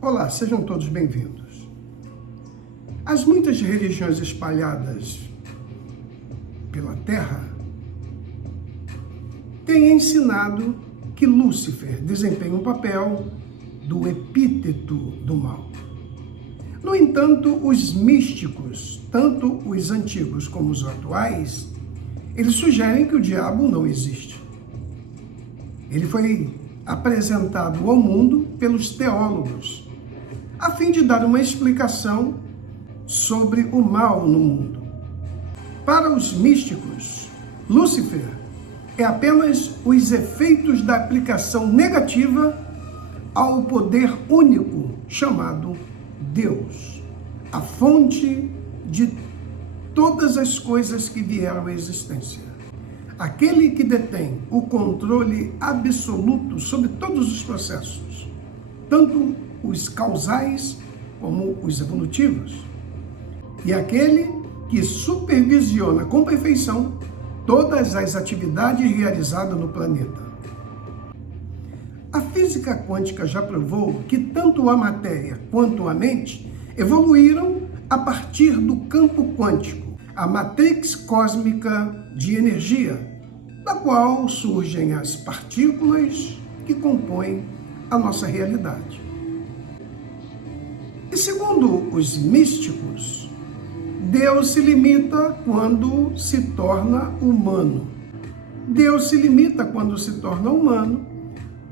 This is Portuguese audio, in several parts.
Olá, sejam todos bem-vindos. As muitas religiões espalhadas pela Terra têm ensinado que Lúcifer desempenha um papel do epíteto do mal. No entanto, os místicos, tanto os antigos como os atuais, eles sugerem que o diabo não existe. Ele foi apresentado ao mundo pelos teólogos, a fim de dar uma explicação sobre o mal no mundo. Para os místicos, Lúcifer é apenas os efeitos da aplicação negativa ao poder único chamado Deus, a fonte de todas as coisas que vieram à existência. Aquele que detém o controle absoluto sobre todos os processos, tanto os causais como os evolutivos, e aquele que supervisiona com perfeição todas as atividades realizadas no planeta. A física quântica já provou que tanto a matéria quanto a mente evoluíram a partir do campo quântico, a matrix cósmica de energia, da qual surgem as partículas que compõem a nossa realidade. E segundo os místicos, Deus se limita quando se torna humano. Deus se limita quando se torna humano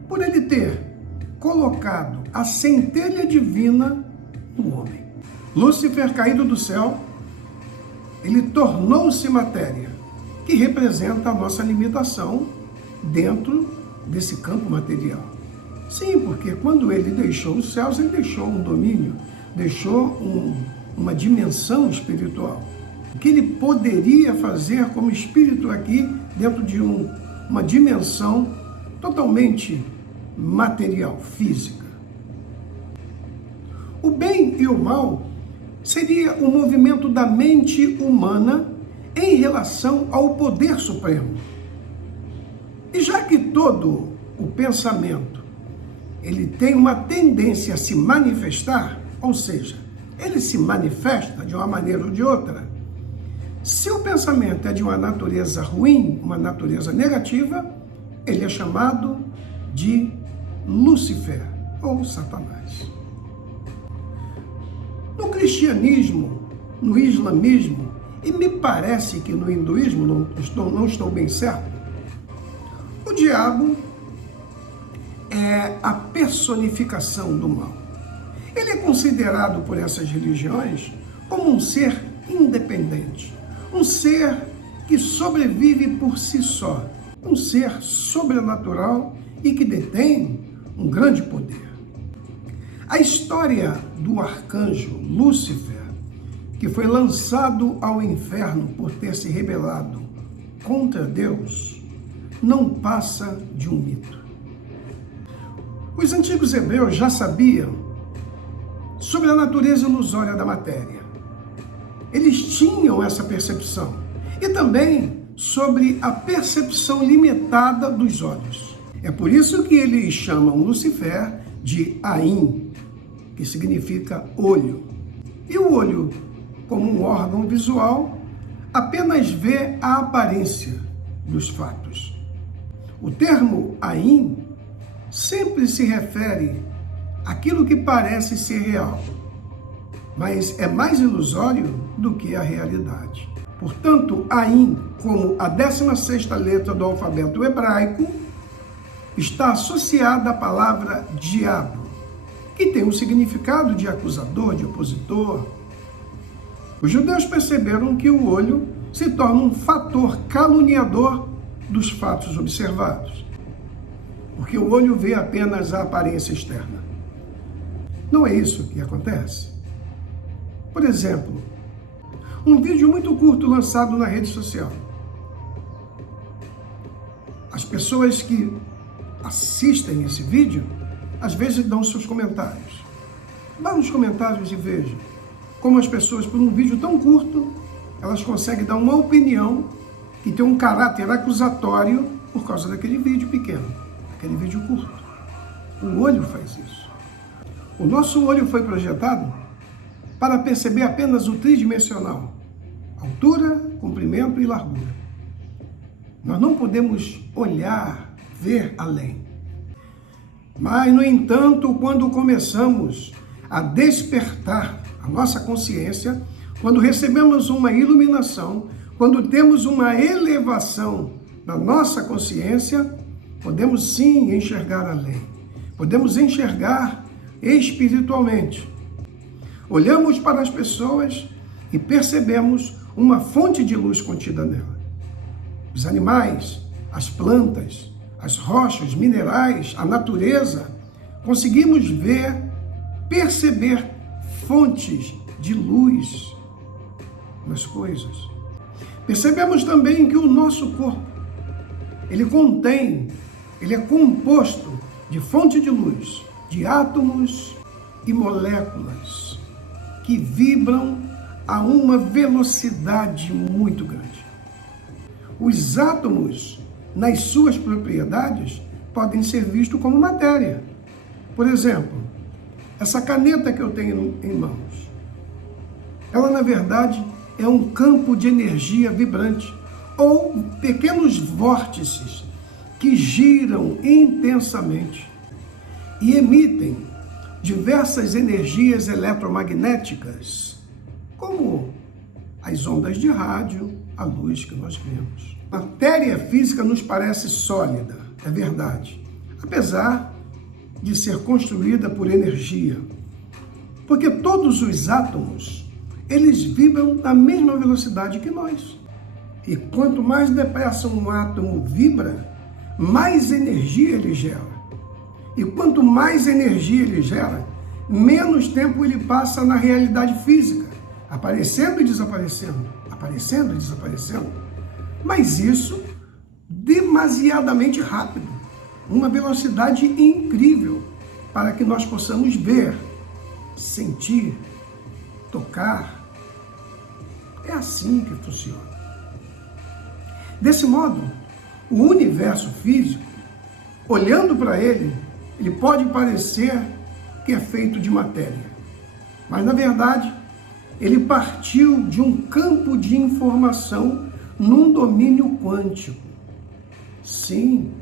por ele ter colocado a centelha divina no homem. Lúcifer, caído do céu, ele tornou-se matéria, que representa a nossa limitação dentro desse campo material. Sim, porque quando ele deixou os céus, ele deixou um domínio, deixou uma dimensão espiritual. O que ele poderia fazer como espírito aqui, dentro de uma dimensão totalmente material, física. O bem e o mal seria o movimento da mente humana em relação ao poder supremo. E já que todo o pensamento ele tem uma tendência a se manifestar, ou seja, ele se manifesta de uma maneira ou de outra, se o pensamento é de uma natureza ruim, uma natureza negativa, ele é chamado de Lúcifer ou Satanás. No cristianismo, no islamismo, e me parece que no hinduísmo, não estou bem certo, o diabo é a personificação do mal. Ele é considerado por essas religiões como um ser independente, um ser que sobrevive por si só, um ser sobrenatural e que detém um grande poder. A história do arcanjo Lúcifer, que foi lançado ao inferno por ter se rebelado contra Deus, não passa de um mito. Os antigos hebreus já sabiam sobre a natureza ilusória da matéria. Eles tinham essa percepção. E também sobre a percepção limitada dos olhos. É por isso que eles chamam Lúcifer de Ain, que significa olho. E o olho, como um órgão visual, apenas vê a aparência dos fatos. O termo Ain sempre se refere àquilo que parece ser real, mas é mais ilusório do que a realidade. Portanto, Ain, como a 16ª letra do alfabeto hebraico, está associada à palavra diabo, que tem um significado de acusador, de opositor. Os judeus perceberam que o olho se torna um fator caluniador dos fatos observados, porque o olho vê apenas a aparência externa. Não é isso que acontece? Por exemplo, um vídeo muito curto lançado na rede social. As pessoas que assistem esse vídeo, às vezes dão seus comentários. Vá nos comentários e veja como as pessoas, por um vídeo tão curto, elas conseguem dar uma opinião que tem um caráter acusatório por causa daquele vídeo pequeno, aquele vídeo curto. O olho faz isso. O nosso olho foi projetado para perceber apenas o tridimensional: altura, comprimento e largura. Nós não podemos olhar, ver além. Mas, no entanto, quando começamos a despertar a nossa consciência, quando recebemos uma iluminação, quando temos uma elevação da nossa consciência, podemos sim enxergar além. Podemos enxergar espiritualmente. Olhamos para as pessoas e percebemos uma fonte de luz contida nela. Os animais, as plantas, as rochas, os minerais, a natureza, conseguimos ver, perceber fontes de luz nas coisas. Percebemos também que o nosso corpo, ele é composto de fonte de luz, de átomos e moléculas que vibram a uma velocidade muito grande. Os átomos, nas suas propriedades, podem ser vistos como matéria. Por exemplo, essa caneta que eu tenho em mãos, ela na verdade é um campo de energia vibrante ou pequenos vórtices que giram intensamente e emitem diversas energias eletromagnéticas, como as ondas de rádio, a luz que nós vemos. A matéria física nos parece sólida, é verdade, apesar de ser construída por energia, porque todos os átomos, eles vibram na mesma velocidade que nós. E quanto mais depressa um átomo vibra, mais energia ele gera. E quanto mais energia ele gera, menos tempo ele passa na realidade física, aparecendo e desaparecendo, aparecendo e desaparecendo. Mas isso demasiadamente rápido, uma velocidade incrível para que nós possamos ver, sentir, tocar. É assim que funciona. Desse modo, o universo físico, olhando para ele pode parecer que é feito de matéria. Mas, na verdade, ele partiu de um campo de informação num domínio quântico. Sim.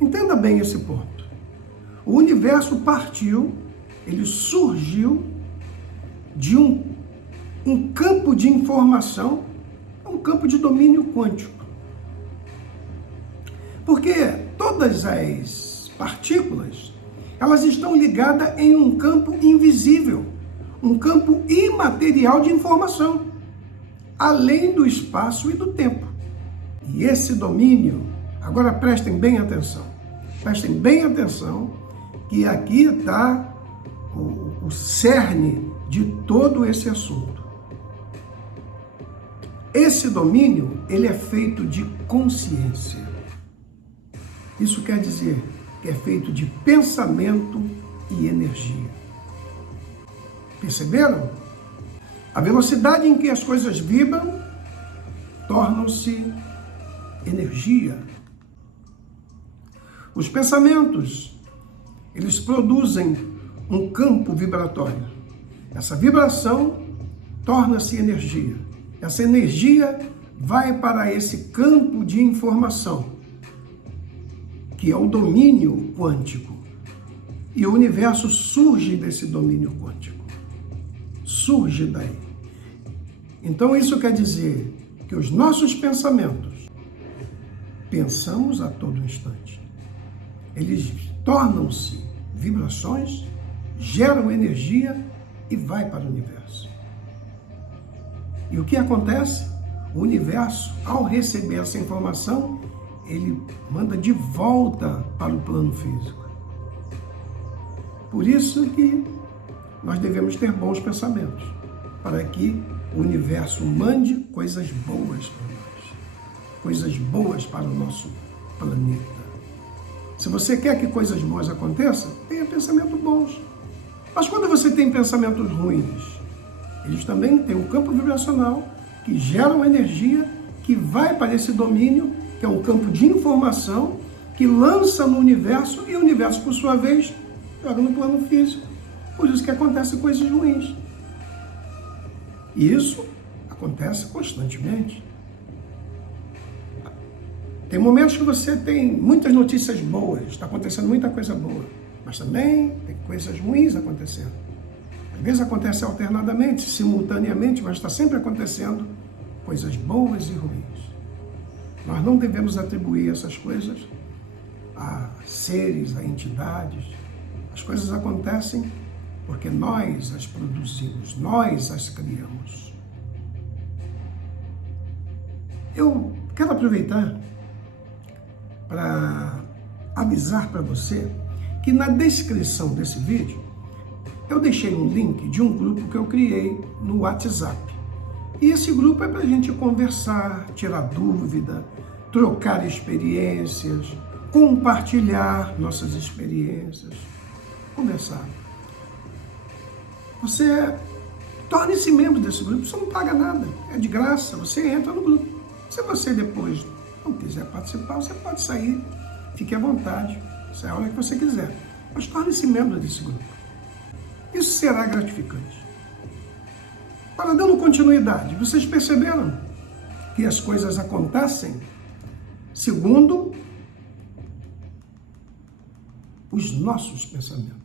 Entenda bem esse ponto. O universo partiu, ele surgiu de um campo de informação, um campo de domínio quântico. Porque todas as partículas, elas estão ligadas em um campo invisível, um campo imaterial de informação, além do espaço e do tempo. E esse domínio, agora prestem bem atenção, que aqui está o cerne de todo esse assunto. Esse domínio, ele é feito de consciência. Isso quer dizer que é feito de pensamento e energia. Perceberam? A velocidade em que as coisas vibram tornam-se energia. Os pensamentos, eles produzem um campo vibratório. Essa vibração torna-se energia. Essa energia vai para esse campo de informação, que é o domínio quântico. E o universo surge desse domínio quântico. Surge daí. Então isso quer dizer que os nossos pensamentos, pensamos a todo instante. Eles tornam-se vibrações, geram energia e vai para o universo. E o que acontece? O universo, ao receber essa informação, ele manda de volta para o plano físico. Por isso que nós devemos ter bons pensamentos, para que o universo mande coisas boas para nós, coisas boas para o nosso planeta. Se você quer que coisas boas aconteçam, tenha pensamentos bons. Mas quando você tem pensamentos ruins, eles também têm um campo vibracional que gera uma energia que vai para esse domínio, que é um campo de informação, que lança no universo, e o universo, por sua vez, joga no plano físico. Por isso que acontecem coisas ruins. E isso acontece constantemente. Tem momentos que você tem muitas notícias boas, está acontecendo muita coisa boa, mas também tem coisas ruins acontecendo. Às vezes acontece alternadamente, simultaneamente, mas está sempre acontecendo coisas boas e ruins. Nós não devemos atribuir essas coisas a seres, a entidades. As coisas acontecem porque nós as produzimos, nós as criamos. Eu quero aproveitar para avisar para você que na descrição desse vídeo eu deixei um link de um grupo que eu criei no WhatsApp. E esse grupo é para a gente conversar, tirar dúvida, trocar experiências, compartilhar nossas experiências, conversar. Você torne-se membro desse grupo, você não paga nada, é de graça, você entra no grupo. Se você depois não quiser participar, você pode sair, fique à vontade, sai a hora que você quiser. Mas torne-se membro desse grupo. Isso será gratificante. Para dando continuidade, vocês perceberam que as coisas acontecem segundo os nossos pensamentos.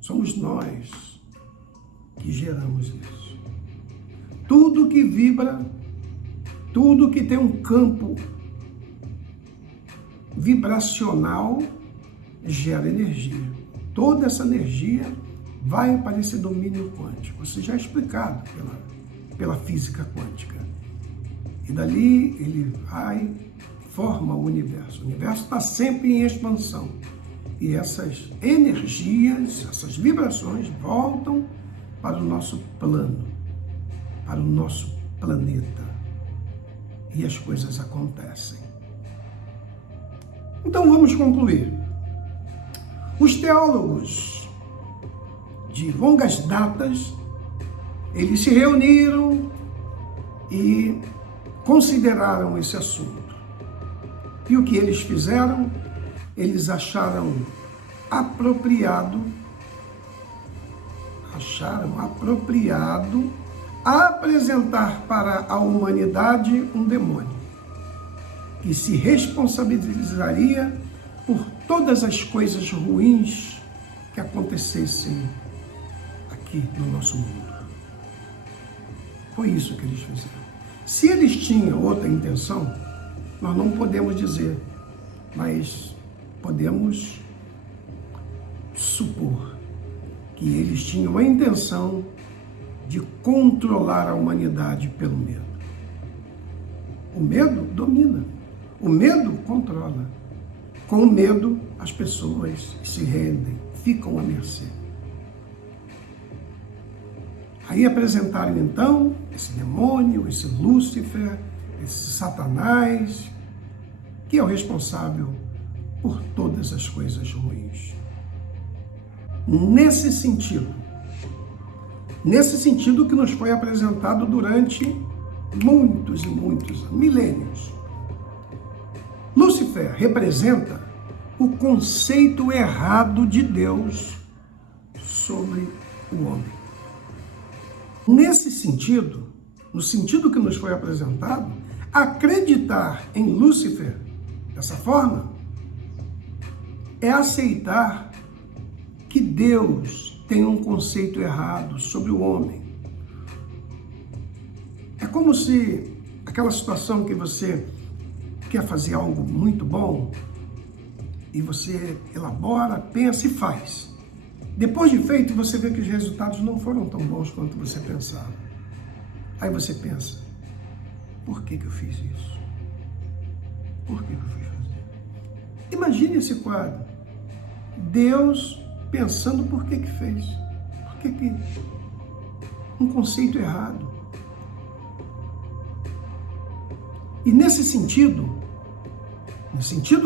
Somos nós que geramos isso. Tudo que vibra, tudo que tem um campo vibracional gera energia. Toda essa energia vai para esse domínio quântico. Isso já é explicado pela física quântica. E dali ele vai, forma o universo. O universo está sempre em expansão. E essas energias, essas vibrações voltam para o nosso plano, para o nosso planeta. E as coisas acontecem. Então vamos concluir. Os teólogos de longas datas, eles se reuniram e consideraram esse assunto. E o que eles fizeram? Eles acharam apropriado apresentar para a humanidade um demônio que se responsabilizaria por todas as coisas ruins que acontecessem aqui no nosso mundo. Foi isso que eles fizeram. Se eles tinham outra intenção, nós não podemos dizer, mas podemos supor que eles tinham a intenção de controlar a humanidade pelo medo. O medo domina, o medo controla. Com o medo, as pessoas se rendem, ficam à mercê. Aí apresentaram então esse demônio, esse Lúcifer, esse Satanás, que é o responsável por todas as coisas ruins. Nesse sentido que nos foi apresentado durante muitos e muitos milênios. Lúcifer representa o conceito errado de Deus sobre o homem. Nesse sentido, no sentido que nos foi apresentado, acreditar em Lúcifer dessa forma é aceitar que Deus tem um conceito errado sobre o homem. É como se aquela situação que você quer fazer algo muito bom e você elabora, pensa e faz. Depois de feito, você vê que os resultados não foram tão bons quanto você pensava. Aí você pensa, por que eu fiz isso? Por que eu fui fazer? Imagine esse quadro. Deus pensando por que fez. Por que um conceito errado. E nesse sentido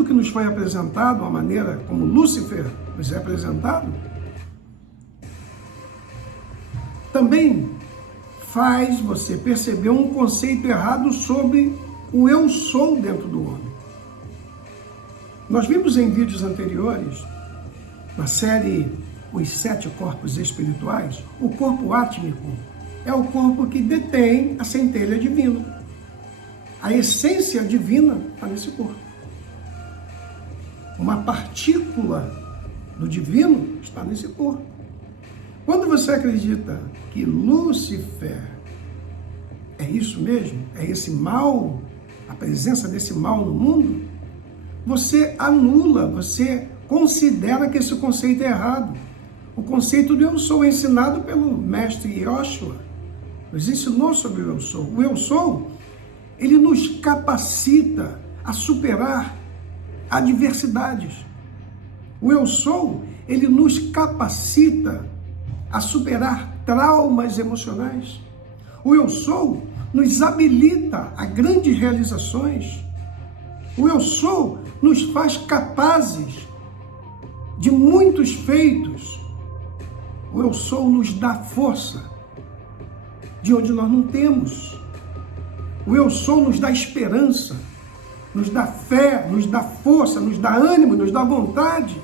que nos foi apresentado, a maneira como Lúcifer nos é apresentado, também faz você perceber um conceito errado sobre o eu sou dentro do homem. Nós vimos em vídeos anteriores Na série Os 7 Corpos Espirituais, o corpo átmico é o corpo que detém a centelha divina. A essência divina está nesse corpo. Uma partícula do divino está nesse corpo. Quando você acredita que Lúcifer é isso mesmo, é esse mal, a presença desse mal no mundo, você anula, você considera que esse conceito é errado. O conceito do eu sou ensinado pelo mestre Yoshua, nos ensinou sobre o eu sou. O eu sou, ele nos capacita a superar adversidades. O eu sou, ele nos capacita a superar traumas emocionais. O eu sou nos habilita a grandes realizações. O eu sou nos faz capazes de muitos feitos. O eu sou nos dá força de onde nós não temos. O eu sou nos dá esperança, nos dá fé, nos dá força, nos dá ânimo, nos dá vontade,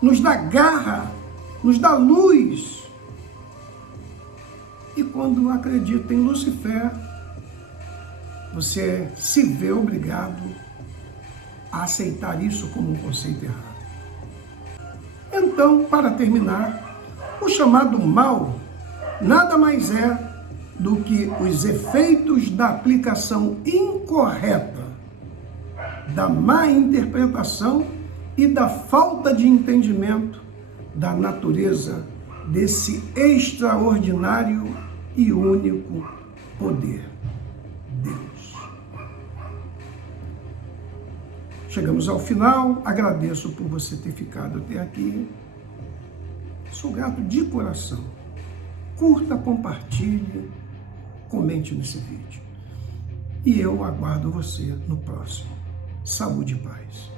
nos dá garra, nos dá luz. E quando acredita em Lúcifer, você se vê obrigado a aceitar isso como um conceito errado. Então, para terminar, o chamado mal nada mais é do que os efeitos da aplicação incorreta, da má interpretação e da falta de entendimento da natureza desse extraordinário e único poder, Deus. Chegamos ao final, agradeço por você ter ficado até aqui. Sou grato de coração. Curta, compartilhe, comente nesse vídeo. E eu aguardo você no próximo. Saúde e paz.